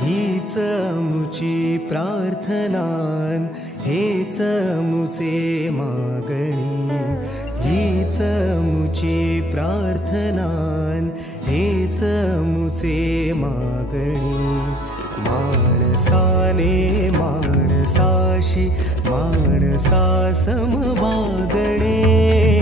हीच मुची प्रार्थनान, हेच मुचे मागणी. हीच मुची प्रार्थनान, हेच मुचे मागणी. माणसाने माणसाशी माणसासम वागणे.